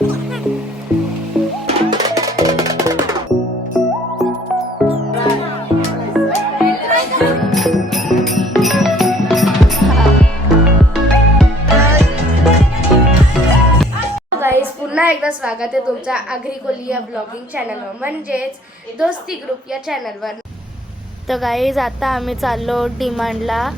Guys पुन्हा एकदा स्वागत आहे तुमच्या आगरी कोलिया ब्लॉगिंग चॅनलवर म्हणजेच दोस्ती ग्रुप या चॅनलवर तर गाईज आता आम्ही चाललो डिमांडला.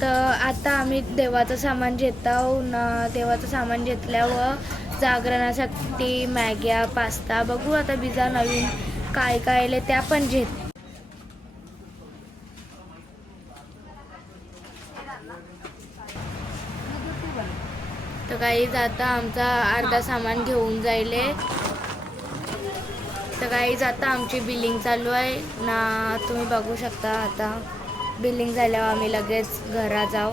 तर आता आम्ही देवाचं सामान घेत आहोत ना देवाचं सामान घेतल्यावर जागरणासाठी मॅग्या पास्ता बघू आता बिजा नवीन काय काय आले त्या पण घेत. तर काही आता आमचा अर्धा सामान घेऊन जायले. तर काही आता आमची बिलिंग चालू आहे. ना तुम्ही बघू शकता आता. बिलिंग झाल्यावर आम्ही लगेच घरा जाऊ.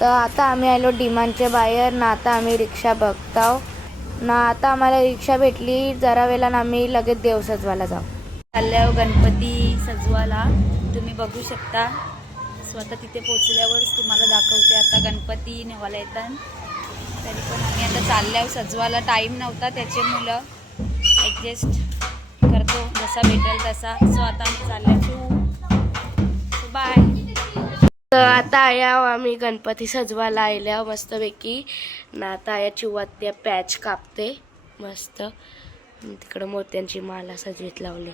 तर आता आम्ही आलो डिमांडच्या बाहेर. ना आता आम्ही रिक्षा बघताव. ना आता आम्हाला रिक्षा भेटली. जरा वेळानं आम्ही लगेच देव सजवायला जाऊ चालल्यावर गणपती सजवाला तुम्ही बघू शकता. स्वतः तिथे पोचल्यावरच तुम्हाला दाखवते आता गणपती नेवाला येतात तरी पण आम्ही आता चालल्यावर सजवाला टाईम नव्हता. त्याचे मुलं ॲडजस्ट करतो. जसा भेटेल तसा. सो आता आम्ही चालल्यावर बाय तर आता आया आम्ही गणपती सजवायला आल्या मस्तपैकी. ना आता आया चिवात त्या पॅच कापते मस्त. तिकडं मोत्यांची माला सजवीत लावली.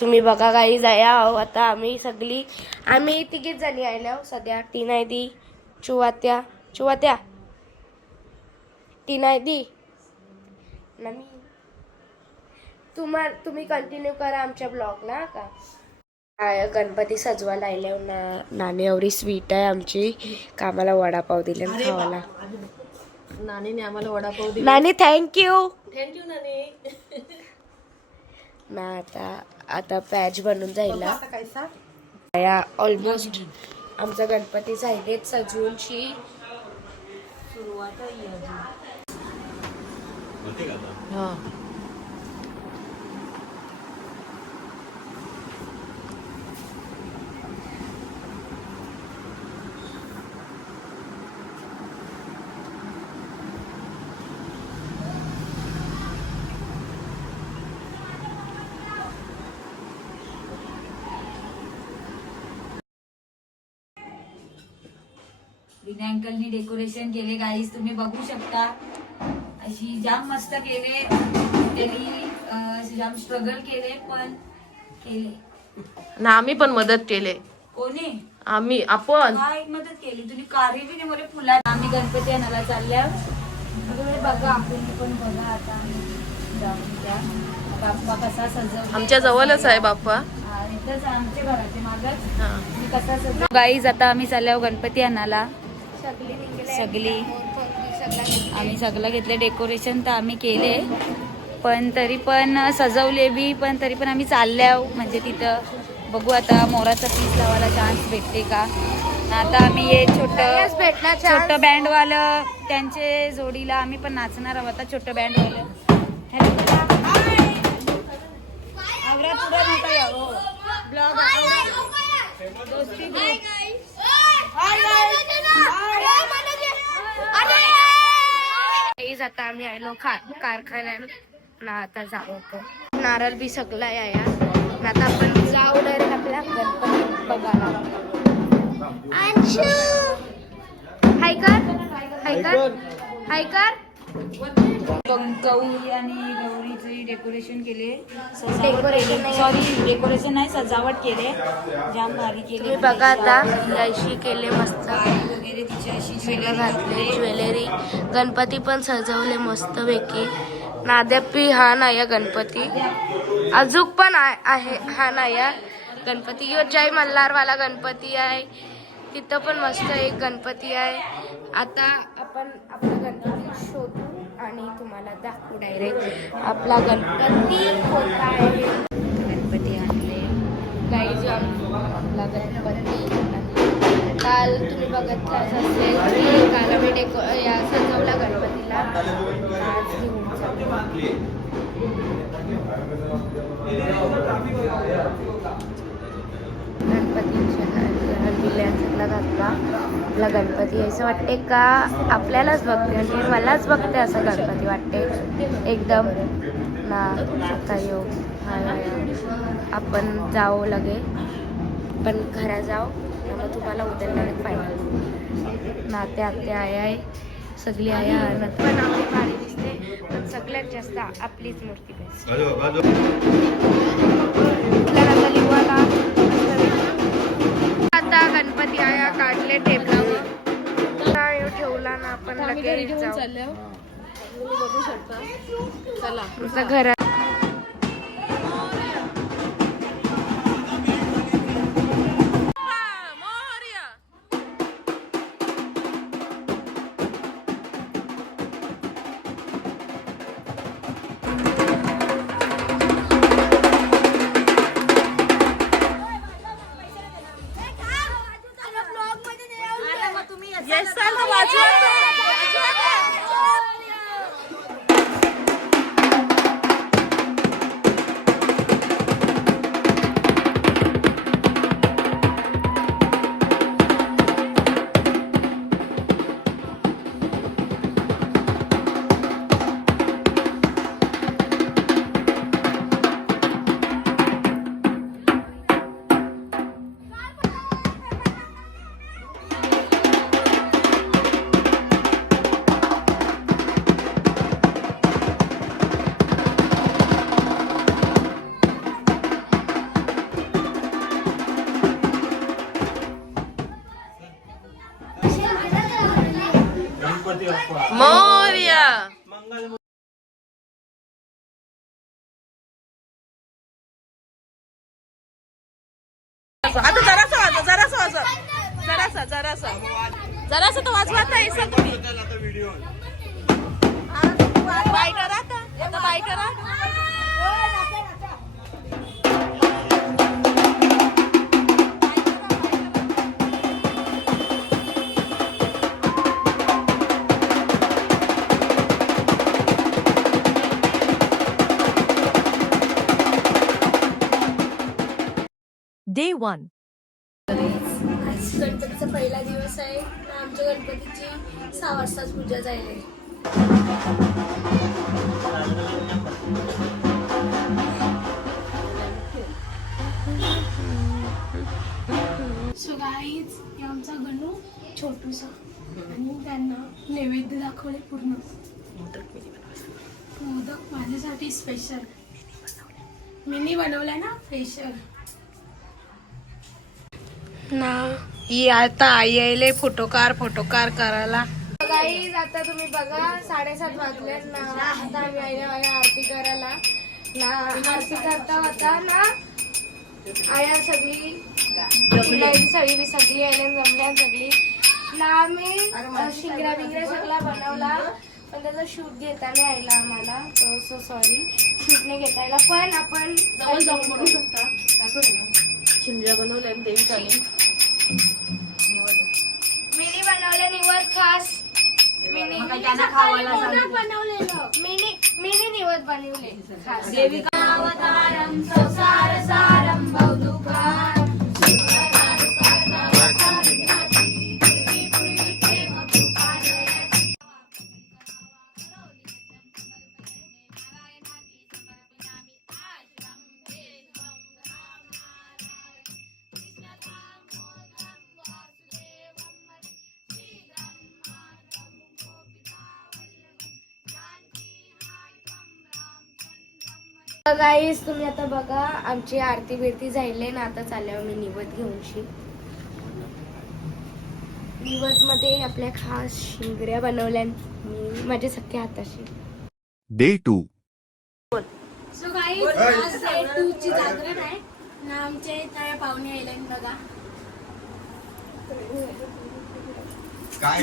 तुम्ही बघा काही जाया आता आम्ही सगळी आम्ही तिघीच जणी आल्या सध्या टीना दी चुवात्या चुवात्या. टीना दी ना मी तुम्हा तुम्ही कंटिन्यू करा आमच्या ब्लॉगला का? गणपती सजवायला आल्यावर ना नाणी एवढी स्वीट आहे आमची. का आम्हाला वडापाव दिले ना खावाला. नानीने आम्हाला वडापाव दिला. नानी थँक्यू थँक्यू नानी. ना आता आता पॅच बनून जायला सांग. या ऑलमोस्ट आमचा गणपती झालेत सजवूनची. सुरुवात आहे अजून. हा. अंकलनी डेकोरेशन केले गाईस तुम्ही बघू शकता. अशी जाम मस्त केले. त्यांनी जाम स्ट्रगल केले पण केले. ना आम्ही पण मदत केले. कोणी? आम्ही आपण. काय मदत केली? तुम्ही कार्य बी मला फुला आम्ही गणपती आणायला चालल्या. बघा तुम्ही पण बघा आता. जाऊन त्या बाप्पा कसा सजवला आमच्या जवळच आहे बाप्पा. हा सजव गाईज आता आम्ही चालल्यावर गणपती आणायला. सगळी आम्ही सगळं घेतलं. डेकोरेशन तर आम्ही केले. पण तरी पण सजवले बी पण तरी पण आम्ही चालल्या म्हणजे तिथं बघू आता मोराचा पीस लावायला चान्स भेटते का? आता आम्ही हे छोटं भेटणार छोटं बँडवालं त्यांचे जोडीला आम्ही पण नाचणार आहोत आता छोटं बँडवालं हॅलो. आवरा नका या. हो. ब्लॉग दोस्ती आता आम्ही आलो ना आता जाऊ नारळ बी सगळा या आता आपण जाऊ डायरेक्ट आपल्या गणपती बघायला. अंशू. हाय कर हाय कर हाय कर गौरी आणि गौरीचे डेकोरेशन केले नाही. सॉरी डेकोरेशन नाही सजावट केले जाम भारी केले तुम्ही बघा आता अशी केले मस्त. वगैरे तिची अशी सगळं घातले ज्वेलरी ज्वेलरी गणपती पण सजवले मस्त पैकी. नाद्यापी हा नाया गणपती. अजूक पण आहे हा नाया गणपती. यो जय मल्हारवाला गणपती आहे. तिथं पण मस्त एक गणपती आहे. आता आपण आपला गणपती शोधू. आणि तुम्हाला दाखवू डायरेक्ट आपला गणपती कोणता आहे. गणपती आणले. गाईज आपला गणपती काल तुम्ही बघतलाच असेल की काल आम्ही डेको या सजवला गणपतीला. आज घेऊन चालू. गणपतीच्या विल्यांसला घातला आपला गणपती असं वाटते का आपल्यालाच बघते म्हणजे मलाच बघते असं गणपती वाटते एकदम ना आता येऊ. आपण जाऊ लगे. पण घरा जाऊ. मग तुम्हाला उद्या पाहिजे नाते आते आय आहे सगळी आहे आणत पण आपली भारी दिसते. पण सगळ्यात जास्त आपलीच मूर्ती पाहिजे. गणपती आया काढले टेबलावर ठेवला ना आपण लगेच जाऊ. बघू शकता चला. घरात आता जरासा वाजवा जरासा वाजवा. जरासा जरासा. जरासा तर वाजवत नाही सगळी बाय करा आता. आता बाय करा. Day 1. आज गणपतीचा पहिला दिवस आहे. आमच्या गणपतीची सहा वाजताच पूजा जाईल सो गाईज हे आमचा गणू छोटूसा. आणि त्यांना नैवेद्य दाखवले पूर्ण. मोदक माझ्यासाठी स्पेशल मिनी बनवलाय ना स्पेशल ना. ही आता आई यायले फोटोकार फोटोकार करायला. गाईज आता तुम्ही बघा साडेसात वाजले ना. आता आम्ही आईला माझ्या आरती करायला. ना आरती करता होता ना आया सगळी सगळी बी सगळी आयल्या जमल्या सगळी. ना आम्ही शिंगरा बिंगरा सगळा बनवला. पण त्याचा शूट घेता नाही आयला आम्हाला सो सॉरी शूट नाही घेता आयला पण आपण जाऊन बनवू शकता. चिमण्या बनवल्या देवीकाने मिनी बनवले खास. मिनी बनवलेलं. मिनी मिनी बनवले. खास गाईस तुम्ही आता बघा आमची आरती बिरती जायले ना आता चालल्यावर मी निवद घेऊनशी. निवदमध्ये आपल्या खास शिंगऱ्या बनवल्या मी माझ्या सख्या हाताशी. Day 2. सो गाईज आज डे टू ची जागरण आहे. ना आमचे इथे पाहुणे आले बघा.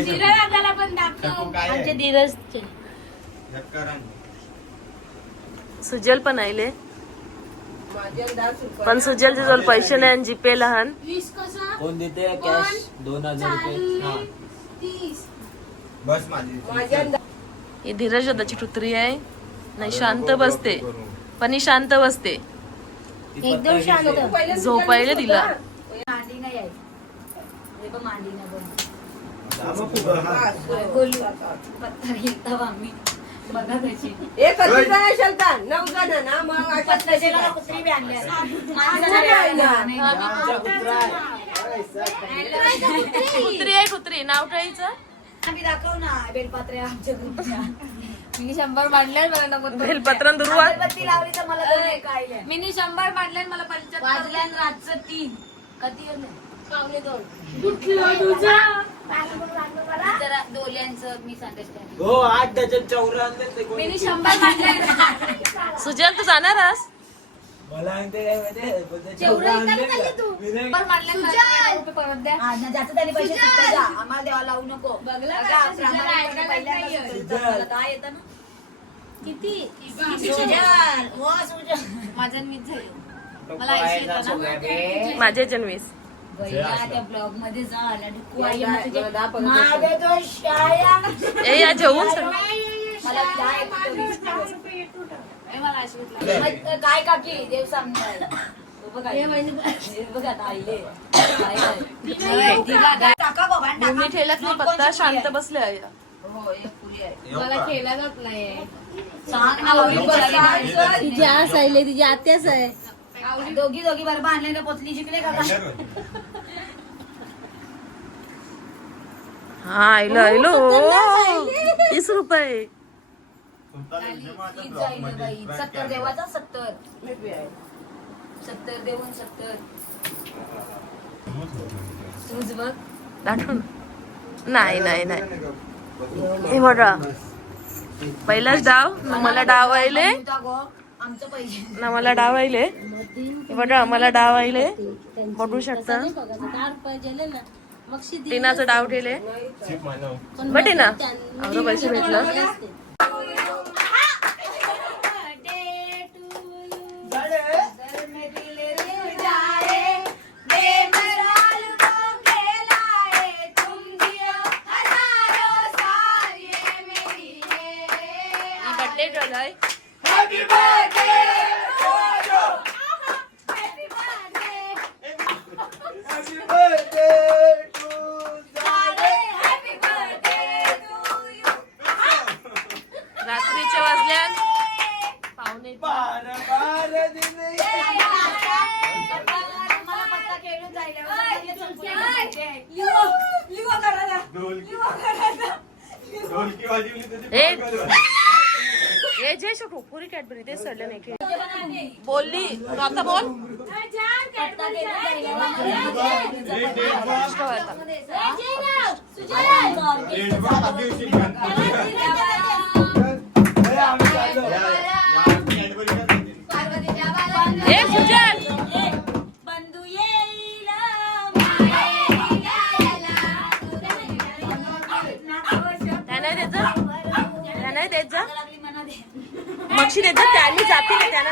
जिरा दादाला पण दाखव. आमचे धीरज सुजल पण आले पण सुजलचे जवळ पैसे नाही आणि जीपे लहान. कोण देते? कॅश? दोन हजार रुपये. हा. बस ही धीरज दादाची टुत्री आहे. नाही शांत बसते. पण ही शांत बसते. एकदम शांत. झोपायला दिला मांडी नाही आहे. बघ एक जण शेलतात नऊ जण ना मग अशा कुत्री बी आणली आहे. कुत्रा आहे. नाव आम्ही दाखव ना बेलपात्र्या आमच्या ग्रुपच्या मी शंभर मांडल्या मला बेलपत्र लावली तर मला दोन एक आल्या मी शंभर मांडल्या मला पंच्याहत्तर. वाजल्या आणि रातचं तीन. कधी पावणे दोन. जरा डोल्यांचं मी सांगते. हो आठ डझन शंभर सुजल तू जाणार आहेस? मला आणते काय माहितीये? आणले परत द्या. हा, ना, त्यांनी पैसे जा आम्हाला द्यावा लावू नको. बघा, प्रामाणिकपणे पहिल्यांदा सुट्टे जा. मला काय येतं ना? किती? सुजल, वा सुजल. माझं मीच झालं. मला ऐंशी येतं ना? माझे जन्मीस. त्या ब्लॉगमध्ये जा मला- मला मला तो ए या जेवून सर मला काय मला काकी? देव सांगणार. हे टाका. भूमी ठेल्यात नाही पत्ता शांत बसले आहे. हो एक पुरी आहे. येऊ का? केला जात नाही. तिची आस आहे तिची आत्याच आहे. दोघी दोघी बरोबर आणले ना पोचली शिकले का? हा आयलो आयलो. तीस रुपये. सत्तर देवाचा सत्तर. सत्तर देऊन सत्तर. तूच बघ. दाखव. नाही नाही नाही. हे बघा. पहिलाच डाव मला. आमचं पैसे ना मला डावायले हे बघा मला डावायले बघू शकता. टिनाचं डाव ठेले. बटे ना आवडं पैसे भेटलं. आहे रात्रीचे वाजल्यात पाहुणे बारा बारा दिने. मला पत्ता खेळून जायला ढोलकी ढोलकी वाजवली तर ती ए. पागल होईल. हे जे शो पुरी कॅडबरी ते सडलं नाही की बोलली तू आता बोल पत्ता खेळून जायला एक डेट बॉल, कष्ट व्हायचा. डेट बॉल आधी होती गणपती. अरे, आम्ही चाललो. या- या कॅडबरी का बोल. ए सुजल बंधू येईल त्याने देत जा. त्याने मक्षी देत जा. त्यांनी जातील ना, त्यानं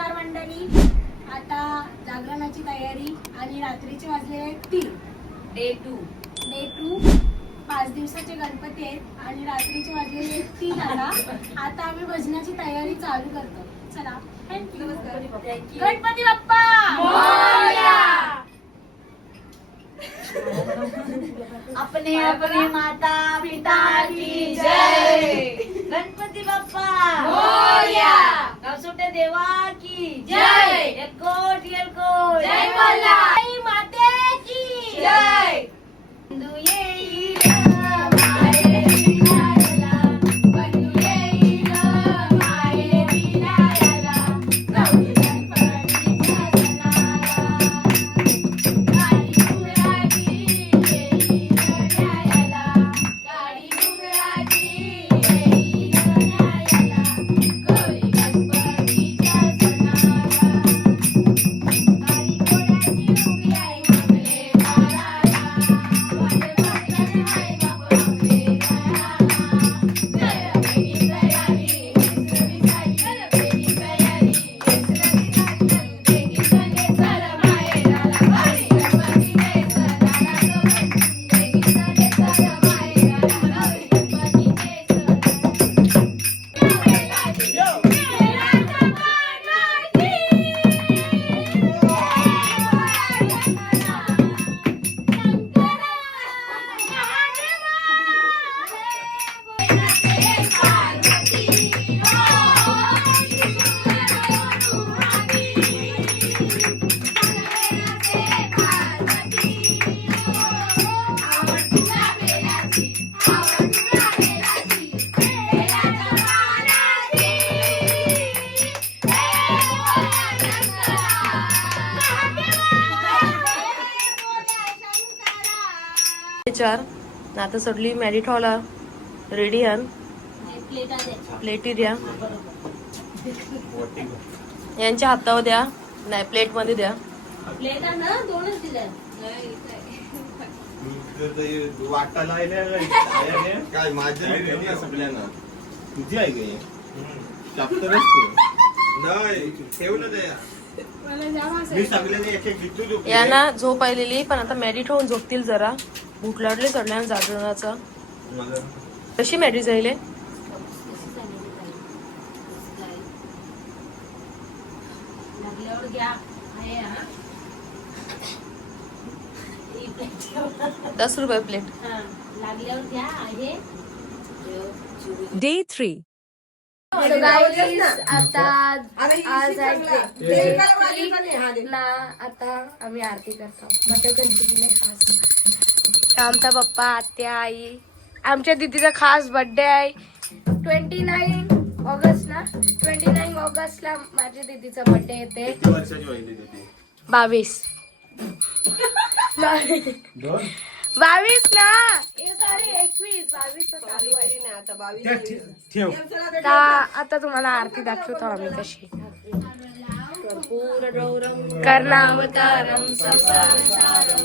नमस्कार मंडळी. आता जागरणाची तयारी आणि रात्रीचे वाजले तीन. डे टू डे टू पाच दिवसाचे गणपती आहेत आणि रात्रीचे वाजलेले तीन आला आता आम्ही भजनाची तयारी चालू करतो. चला. Thank you Ganpati Bappa. अपने अपने माता पिता की जय! गणपती बाप्पा! गावसोटे देवा की जय. एलकोट एलकोट जय माते की जय. आता सडली मॅरिट हॉला रेडी आण प्लेटी द्या यांच्या हातावर द्या नाही प्लेटमध्ये द्या. वाटायला काय माझ्या सगळ्यांना तुझी आहे गे चाप्टरच नाही ठेवलं द्या. यांना झोप आलेली पण आता मॅरिट होऊन झोपतील जरा. भूक लागली सगळ्यांना जागरणाचा कशी मॅरिट जाईल दस रुपये प्लेट. 3. So guys, आता ही आज? हा, आता आम्ही आरती करतो. मग तो गणपतीला खास. आमचा पप्पा आत्या आई. आमच्या दीदीचा खास बर्थडे आहे. ट्वेंटी नाईन ऑगस्ट ना ट्वेंटी नाईन ऑगस्टला माझ्या दीदीचा बर्थडे येते. वर्षाची होईल बावीस. बावीस ना? सॉरी एकवीस. बावीस तर चालू आहे. नाही, आता ठेव. आता आता तुम्हाला आरती दाखवतो आम्ही कशी कर्णावतारम संसारसारम.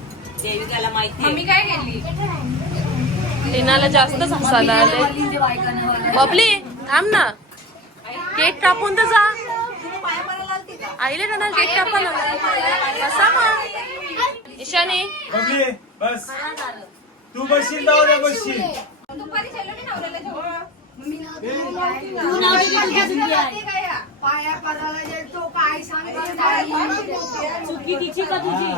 ते आजपर्यंत लग्नानंतर नाही. म्हणून उगाच तिकडे वा. देविकाला माहिती टिनाला जास्त हसायला आले बबली थांब ना. केक कापून तर जा. आईले ना केक कापायला कसा मग. ईशानी. बबली, बस. तू बसशील जाऊ द्या बसशील. पाया पडायला काय सांगतो चुकी तिची का तुझी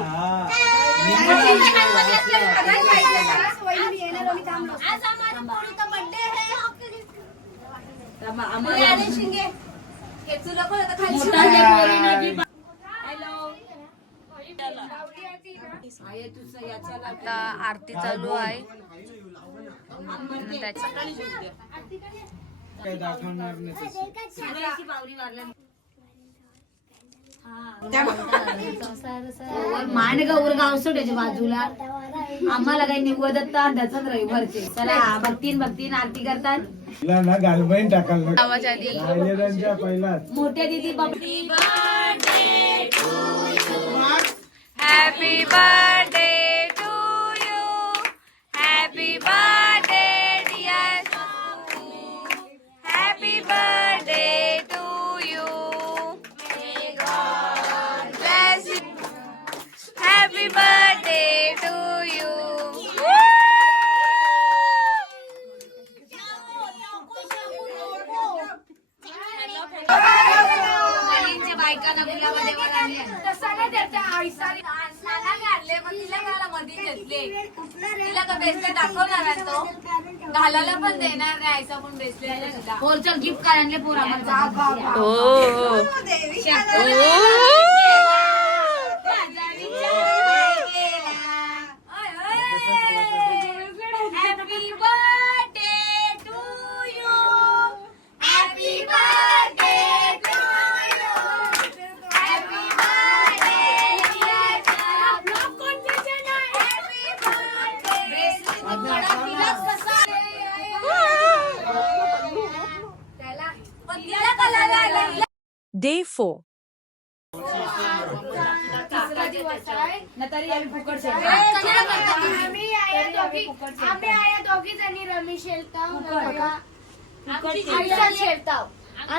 आरती चालू आहे. काय दाखवणार नाही गाव सोडायच्या बाजूला? आम्हाला काही निवडत अंदाजच रविवारचे. चला भक्तीन भक्तीन आरती करतात. तिला ना घालबाईन टाकायला. आवाज आली पहिलाच. मोठ्या दिदी बघती happy birthday to you happy birthday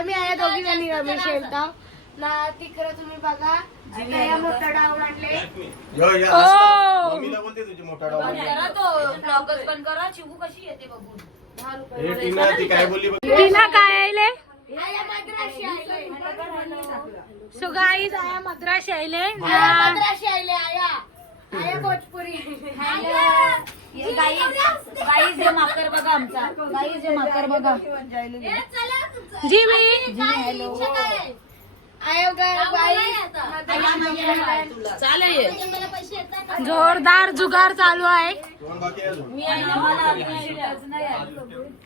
आम्ही आया दोघी जणी रमेश खेळताव ना तिकडे तुम्ही बघा. मोठा. डाऊन आणले. यो, यो, असं. मम्मीला बोलते तुझी मोठा डाव करा तो. ब्लॉगच पण करा. चिकू कशी येते बघून. हे टीना ती काय बोलली बघ? तिला काय आले आया मद्राशी आले सो गाईज आया मद्रास आले आया मद्राशी आले आया. आया भोजपुरी. आया. हे गाई गाई जे माकर बघा आमचा. गाई जे माकर बघा. जीवी जोरदार जुगार चालू आहे.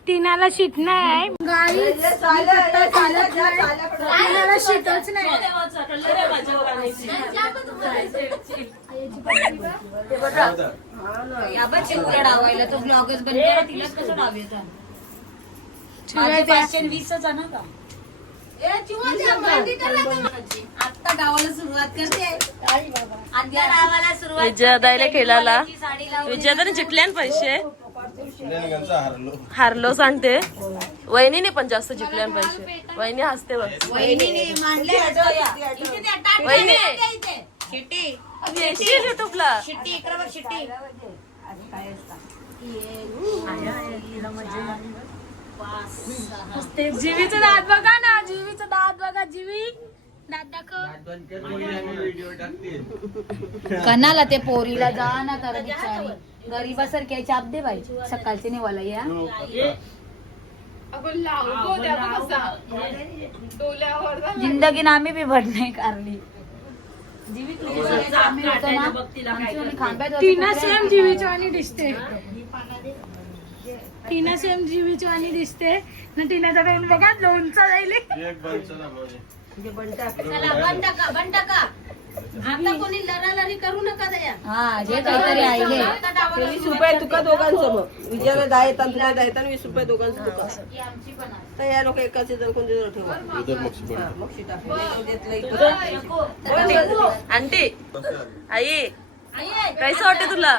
टिनाला शिट नाही आहे गाई टिनाला शिटच नाही माझे पाचशे आणि वीसच आहे ना का आता डावाला सुरुवात करते आता डावाला सुरुवात विजयादाईला खेळाला विजयादाने जिंकल्यान पैसे हारलो हारलो सांगते वहिनीने पण जास्त जिंकल्यान पैसे वहिनी हसते बघ वहिनी. युट्यूबला शिट्टी शिट्टी जीवीचं दात बघा ना जीवीचं दात बघा जीवी दात दाखव कणाला ते पोरीला जा ना तर बिचारी गरीबासारखी चाप दे बाई सकाळचे निवाला या जिंदगी आम्ही बी भट नाही कारली जीवी तुझ्यासारखं आम्ही होतो ना, आमची वाली खांब्यात होती कुत्र्या- सेम जीवीच्या वाणी दिसते टीना सेम जीवीच्या वाणी दिसते. ना टीनाचा काही बघा लोणचं जाईल एक बंद चला. चला बंद टाका बंद टाका. आता कोणी लढालढी करू नका दया. हा जे काहीतरी आहे आता वीस रुपये तुका दोघांचं मग विजयाला दहा येतात तुला दहा येतात वीस रुपये दोघांचं तुका. तर या लोक एकाच जण कोणते जण ठेवा? मग इकडं. आंटी. आई. कैसं वाटते तुला?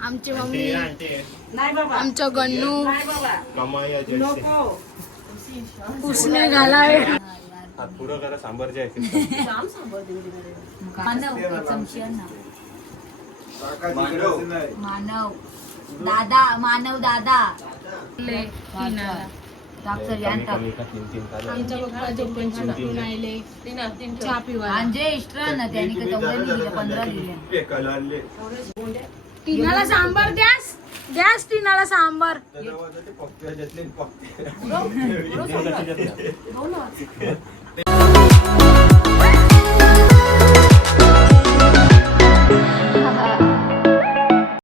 आमची मम्मी. आमचं गन्नू. उसने घालावे. पुढं करा सांबार जे. मानव दादा मानव दादा. साखर चहा पिवा आणि जे एक्स्ट्रा ना त्याने का सांबार